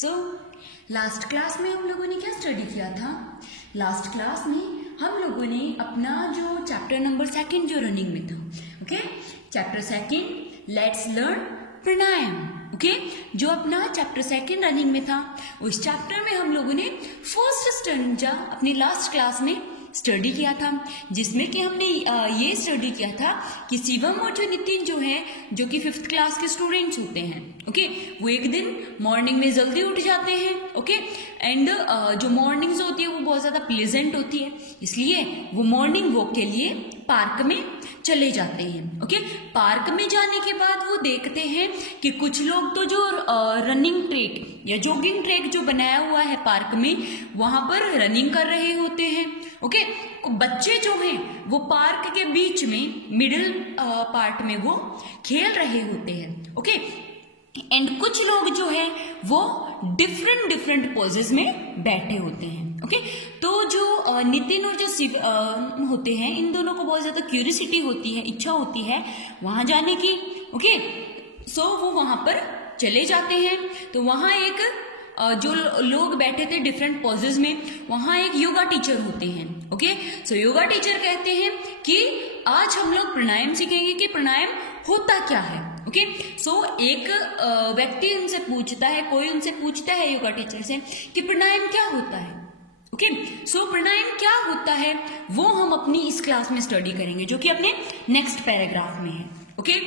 So last class में हम लोगों ने क्या स्टडी किया था? लास्ट क्लास में हम लोगों ने अपना जो चैप्टर नंबर 2 जो रनिंग में था, okay, chapter 2 let's learn pranayama, okay, जो अपना चैप्टर 2 रनिंग में था, उस चैप्टर में हम लोगों ने फर्स्ट स्टैंजा अपनी लास्ट क्लास में स्टडी किया था, जिसमें कि हमने ये स्टडी किया था कि शिवम और जो नितिन जो है, जो कि 5th क्लास के स्टूडेंट्स होते हैं, ओके, वो एक दिन मॉर्निंग में जल्दी उठ जाते हैं, ओके, एंड जो मॉर्निंग्स होती है वो बहुत ज़्यादा प्लेजेंट होती है, इसलिए वो मॉर्निंग वॉक के लिए पार्क में चले जाते हैं, ओके। पार्क में जाने के बाद वो देखते हैं कि कुछ लोग तो जो रनिंग ट्रैक या जॉगिंग ट्रैक जो बनाया हुआ है पार्क में, वहां पर रनिंग कर रहे होते हैं, ओके। बच्चे जो हैं वो पार्क के बीच में मिडिल पार्ट में वो खेल रहे होते हैं, ओके, एंड कुछ लोग जो है वो डिफरेंट पोजेस में बैठे होते हैं, ओके। तो जो नितिन और जो शिव होते हैं, इन दोनों को बहुत ज्यादा क्यूरियोसिटी होती है, इच्छा होती है वहां जाने की, ओके। सो वो वहां पर चले जाते हैं। तो वहां एक जो लोग बैठे थे डिफरेंट पोजेस में, वहां एक योगा टीचर होते हैं, ओके। सो योगा टीचर कहते हैं कि आज हम लोग प्राणायाम सीखेंगे कि प्राणायाम होता क्या है, ओके। सो एक व्यक्ति उनसे पूछता है, कोई उनसे पूछता है योगा टीचर से कि प्राणायाम क्या होता है, ओके। सो प्राणायाम क्या होता है वो हम अपनी इस क्लास में स्टडी करेंगे, जो कि अपने नेक्स्ट पैराग्राफ में है, ओके।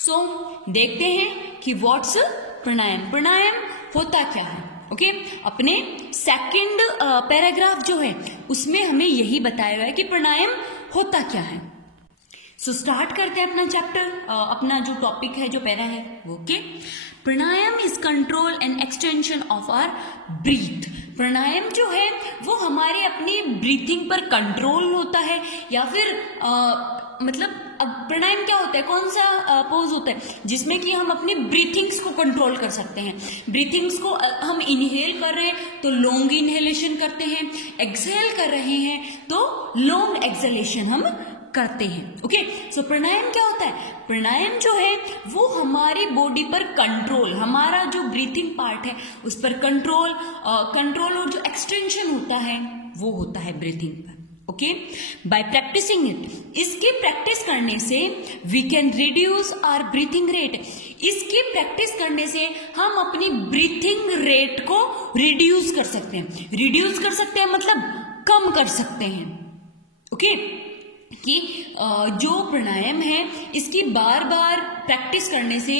सो देखते हैं कि व्हाट्स प्राणायाम, प्राणायाम होता क्या है, ओके। अपने सेकंड पैराग्राफ जो है उसमें हमें यही बताया हुआ है कि प्राणायाम होता क्या है। सो स्टार्ट करते हैं अपना चैप्टर, अपना जो टॉपिक है, जो पैरा है वो, okay. Pranayama is control and extension of our breath. Pranayama जो है वो हमारे अपनी ब्रीथिंग पर कंट्रोल होता है, या फिर मतलब प्राणायाम क्या होता है, कौन सा पोज होता है जिसमें कि हम अपनी ब्रीथिंग्स को कंट्रोल कर सकते हैं। ब्रीथिंग्स को हम इनहेल कर रहे हैं तो लॉन्ग इनहेलेशन करते हैं, एक्सहेल कर रहे हैं तो लॉन्ग एक्सहेलेशन हम करते हैं, ओके। सो प्राणायाम क्या होता है? प्राणायाम जो है वो हमारी बॉडी पर कंट्रोल, हमारा जो ब्रीथिंग पार्ट है उस पर कंट्रोल और जो एक्सटेंशन होता है वो होता है ब्रीथिंग पर, ओके। बाय प्रैक्टिसिंग इट, इसकी प्रैक्टिस करने से we can reduce our breathing rate. इसकी प्रैक्टिस करने से हम अपनी ब्रीथिंग रेट को रिड्यूस कर सकते हैं। रिड्यूस कर सकते हैं मतलब कम कर सकते हैं, ओके। कि जो प्राणायाम है इसकी बार बार प्रैक्टिस करने से,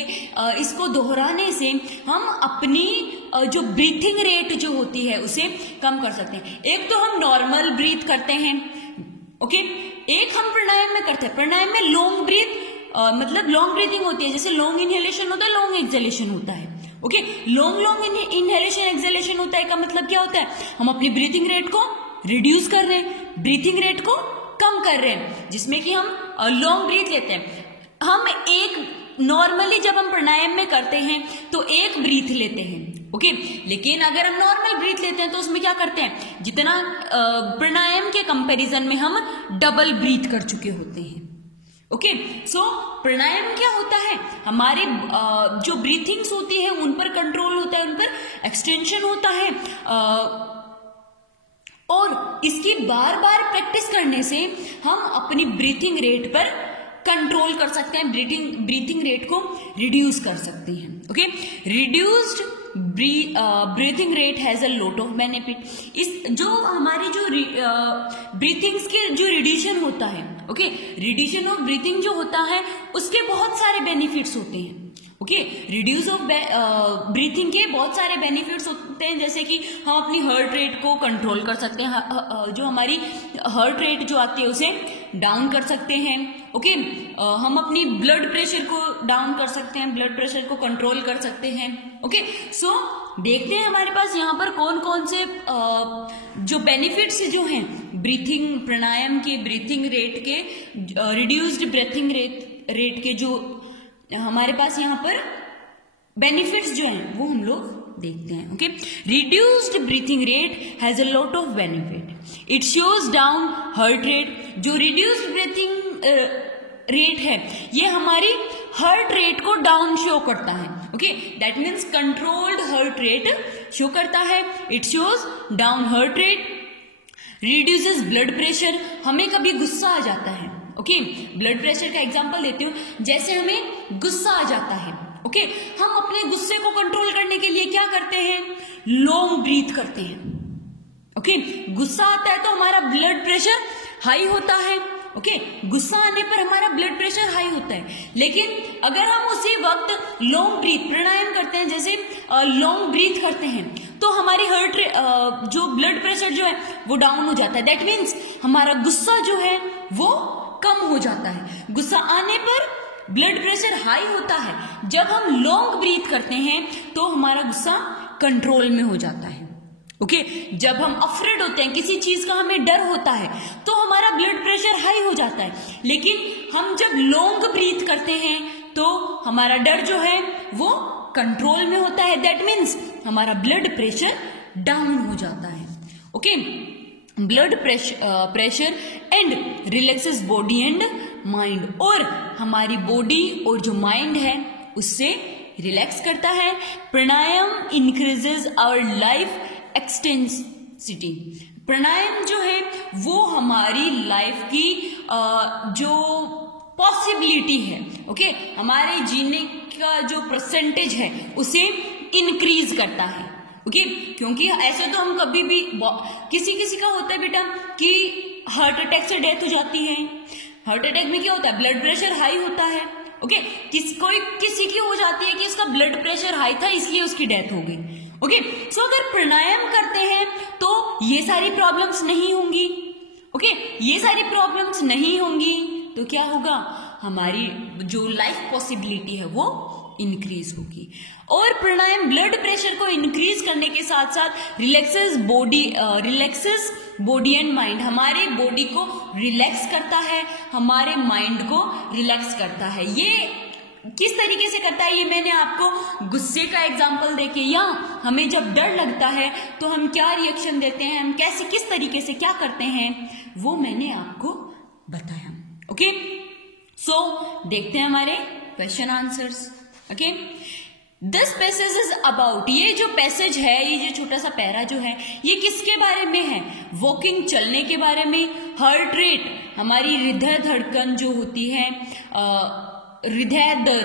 इसको दोहराने से हम अपनी जो ब्रीथिंग रेट जो होती है उसे कम कर सकते हैं। एक तो हम नॉर्मल ब्रीथ करते हैं, ओके, एक हम प्राणायाम में करते हैं। प्राणायाम में लॉन्ग ब्रीथ मतलब लॉन्ग ब्रीथिंग होती है, जैसे लॉन्ग इनहेलेशन होता है, लॉन्ग एक्सहेलेशन होता है, ओके। लॉन्ग इनहेलेशन एक्सहेलेशन होता है का मतलब क्या होता है? हम अपनी ब्रीथिंग रेट को रिड्यूस कर रहे हैं, ब्रीथिंग रेट को कम कर रहे हैं, जिसमें कि हम लॉन्ग ब्रीथ लेते हैं। हम एक नॉर्मली जब हम प्राणायाम में करते हैं तो एक ब्रीथ लेते हैं, ओके। लेकिन अगर हम नॉर्मल ब्रीथ लेते हैं तो उसमें क्या करते हैं, जितना प्राणायाम के कंपैरिजन में हम डबल ब्रीथ कर चुके होते हैं, ओके। सो प्राणायाम क्या होता है? हमारे जो ब्रीथिंग्स होती है उन पर कंट्रोल होता है, उन पर एक्सटेंशन होता है, और इसकी बार बार प्रैक्टिस करने से हम अपनी ब्रीथिंग रेट पर कंट्रोल कर सकते हैं, ब्रीथिंग रेट को रिड्यूस कर सकते हैं, okay. Reduced breathing rate has a lot of benefit. इस जो हमारी जो ब्रीथिंग्स के जो रिड्यूशन होता है, ओके, रिड्यूशन ऑफ ब्रीथिंग जो होता है उसके बहुत सारे बेनिफिट्स होते हैं, ओके। रिड्यूस ऑफ ब्रीथिंग के बहुत सारे बेनिफिट्स होते हैं, जैसे कि हम अपनी हार्ट रेट को कंट्रोल कर सकते हैं, जो हमारी हार्ट रेट जो आती है उसे डाउन कर सकते हैं, ओके। हम अपनी ब्लड प्रेशर को डाउन कर सकते हैं, ब्लड प्रेशर को कंट्रोल कर सकते हैं, ओके। सो देखते हैं हमारे पास यहाँ पर कौन कौन से जो बेनिफिट्स जो हैं ब्रीथिंग, प्राणायाम के ब्रीथिंग रेट के, रिड्यूस्ड ब्रीथिंग रेट के जो हमारे पास यहाँ पर बेनिफिट्स जो हैं वो हम लोग देखते हैं, okay. Reduced breathing rate has a lot of benefit. It शोज डाउन हार्ट रेट। जो रिड्यूस्ड ब्रीथिंग रेट है ये हमारी हार्ट रेट को डाउन शो करता है, okay, that means controlled heart rate show करता है, इट शोज down heart rate, reduces blood pressure, हमें कभी गुस्सा आ जाता है, ओके, ब्लड प्रेशर का एग्जांपल देती हूँ, जैसे हमें गुस्सा आ जाता है, ओके, हम अपने गुस्से को कंट्रोल करने के लिए क्या करते हैं, लॉन्ग ब्रीथ करते हैं, ओके, गुस्सा आता है तो हमारा ब्लड प्रेशर हाई होता है, ओके, गुस्सा आने पर हमारा ब्लड प्रेशर हाई होता है, लेकिन अगर हम उसी वक्त लॉन्ग ब्रीथ प्राणायाम करते हैं, जैसे लॉन्ग ब्रीथ करते हैं, तो हमारी हार्ट जो ब्लड प्रेशर जो है वो डाउन हो जाता है, दैट मीन्स हमारा गुस्सा जो है वो कम हो जाता है, गुस्सा आने पर ब्लड प्रेशर हाई होता है, जब हम लॉन्ग ब्रीथ करते हैं तो हमारा गुस्सा कंट्रोल में हो जाता है, ओके, जब हम अफ्रेड होते हैं, किसी चीज का हमें डर होता है तो हमारा ब्लड प्रेशर हाई हो जाता है, लेकिन हम जब लॉन्ग ब्रीथ करते हैं तो हमारा डर जो है वो कंट्रोल में होता है, दैट मीन्स हमारा ब्लड प्रेशर डाउन हो जाता है, okay, blood pressure and relaxes body and mind, और हमारी बॉडी और जो माइंड है उससे रिलैक्स करता है, प्राणायाम इंक्रीजेस आवर लाइफ एक्सटेंसिटी, प्राणायाम जो है वो हमारी लाइफ की जो पॉसिबिलिटी है, ओके, हमारे जीने का जो परसेंटेज है उसे इंक्रीज करता है, ओके, क्योंकि ऐसे तो हम कभी भी किसी का होता है बेटा कि हार्ट अटैक से डेथ हो जाती है, हार्ट अटैक में क्या होता है, ब्लड प्रेशर हाई होता है, ओके, किसी की हो जाती है कि इसका ब्लड प्रेशर हाई था इसलिए उसकी डेथ हो गई, ओके, सो अगर प्राणायाम करते हैं तो ये सारी प्रॉब्लम्स नहीं होंगी, ओके, ये सारी प्रॉब्लम्स नहीं होंगी तो क्या होगा, हमारी जो लाइफ पॉसिबिलिटी है वो इंक्रीज होगी, और प्राणायाम ब्लड प्रेशर को इंक्रीज करने के साथ साथ रिलैक्सेस बॉडी एंड माइंड, हमारे बॉडी को रिलैक्स करता है, हमारे माइंड को रिलैक्स करता है, ये किस तरीके से करता है, ये मैंने आपको गुस्से का एग्जाम्पल देके, या हमें जब डर लगता है तो हम क्या रिएक्शन देते हैं, हम कैसे किस तरीके से क्या करते हैं, वो मैंने आपको बताया, ओके, सो देखते हैं हमारे question answers, okay, this passage is about, ये जो पैसेज है, ये जो छोटा सा पैरा जो है ये किसके बारे में है, वॉकिंग चलने के बारे में, हार्ट रेट हमारी हृदय धड़कन जो होती है, हृदय दर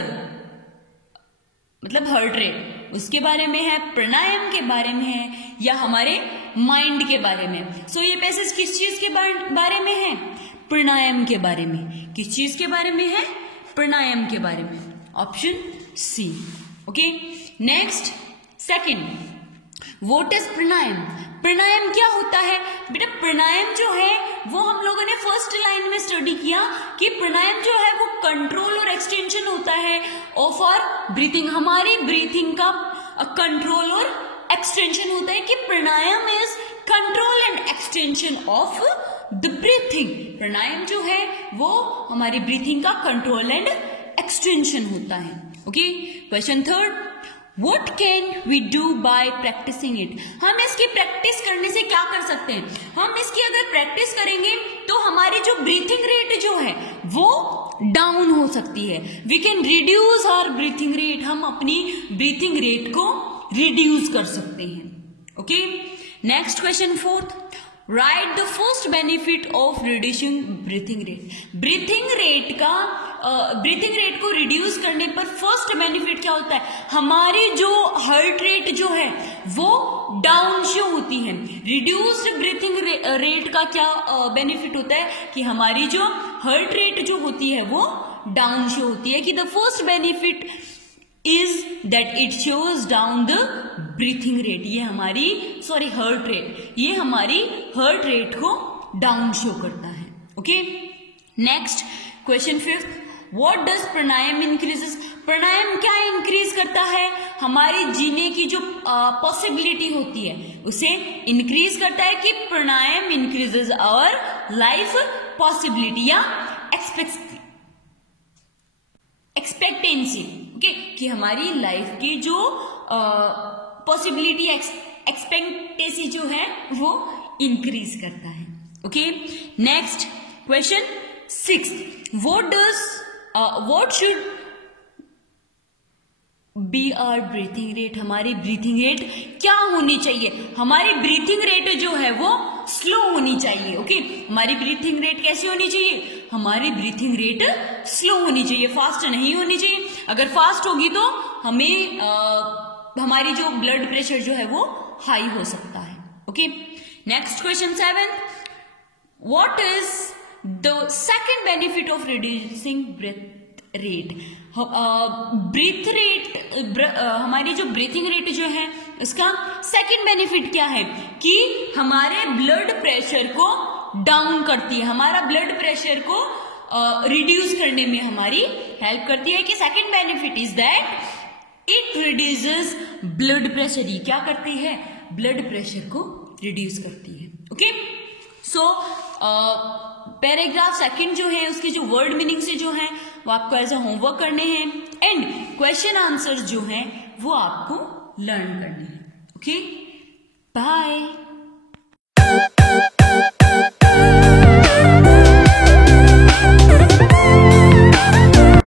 मतलब हार्ट रेट उसके बारे में है, प्राणायाम के बारे में है, या हमारे माइंड के बारे में, सो ये पैसेज किस चीज के बारे में है, प्राणायाम के बारे में, किस चीज के बारे में है, प्राणायाम के बारे में, option C, okay, next second, what is pranayama, pranayama क्या होता है बेटा, प्राणायाम जो है वो हम लोगों ने फर्स्ट लाइन में स्टडी किया कि प्राणायाम जो है वो कंट्रोल और एक्सटेंशन होता है ऑफ आवर ब्रीथिंग, हमारी ब्रीथिंग का कंट्रोल और एक्सटेंशन होता है, कि pranayama is control and extension of the breathing, pranayama जो है वो हमारी ब्रीथिंग का कंट्रोल एंड एक्सटेंशन होता है, okay, question third, What can we do by practicing it? हम इसकी प्रैक्टिस करने से क्या कर सकते हैं, हम इसकी अगर प्रैक्टिस करेंगे तो हमारी जो ब्रीथिंग रेट जो है वो डाउन हो सकती है, we can reduce our breathing rate, हम अपनी ब्रीथिंग रेट को रिड्यूस कर सकते हैं, okay, next question fourth, right the first benefit of reducing breathing rate, breathing rate को रिड्यूस करने पर फर्स्ट बेनिफिट क्या होता है, हमारी जो हार्ट रेट जो है वो डाउन शो होती है, रिड्यूस्ड ब्रीथिंग रेट का क्या बेनिफिट होता है कि हमारी जो हार्ट रेट जो होती है वो डाउन शो होती है, कि the first benefit is that it शोज डाउन द ब्रीथिंग रेट, ये हमारी हार्ट रेट, ये हमारी हार्ट रेट को डाउन शो करता है, okay, next question fifth, what does pranayama increases, pranayama क्या इंक्रीज करता है, हमारी जीने की जो पॉसिबिलिटी होती है उसे इंक्रीज करता है, कि प्राणायाम इंक्रीजेस आवर लाइफ पॉसिबिलिटी या एक्सपेक्टेंसी, ओके, कि हमारी लाइफ की जो पॉसिबिलिटी एक्सपेक्टेंसी जो है वो इंक्रीज करता है, okay, next question sixth, B R breathing rate, हमारी ब्रीथिंग रेट क्या होनी चाहिए, हमारी ब्रीथिंग रेट जो है वो स्लो होनी चाहिए। ओके, हमारी ब्रीथिंग रेट कैसी होनी चाहिए, हमारी ब्रीथिंग रेट स्लो होनी चाहिए, फास्ट नहीं होनी चाहिए। अगर फास्ट होगी तो हमें हमारी जो ब्लड प्रेशर जो है वो हाई हो सकता है। Okay, next question 7, what is the second benefit of reducing breath rate. Breath rate, हमारी जो ब्रीथिंग रेट जो है उसका सेकंड बेनिफिट क्या है कि हमारे ब्लड प्रेशर को डाउन करती है, हमारा ब्लड प्रेशर को रिड्यूस करने में हमारी हेल्प करती है। कि second benefit is that it reduces blood pressure. ये क्या करती है, ब्लड प्रेशर को रिड्यूस करती है। ओके, सो पैराग्राफ सेकंड जो है उसके जो वर्ड मीनिंग से जो है वो आपको एज अ होमवर्क करने हैं एंड क्वेश्चन आंसर्स जो हैं वो आपको लर्न करने हैं। Okay, bye.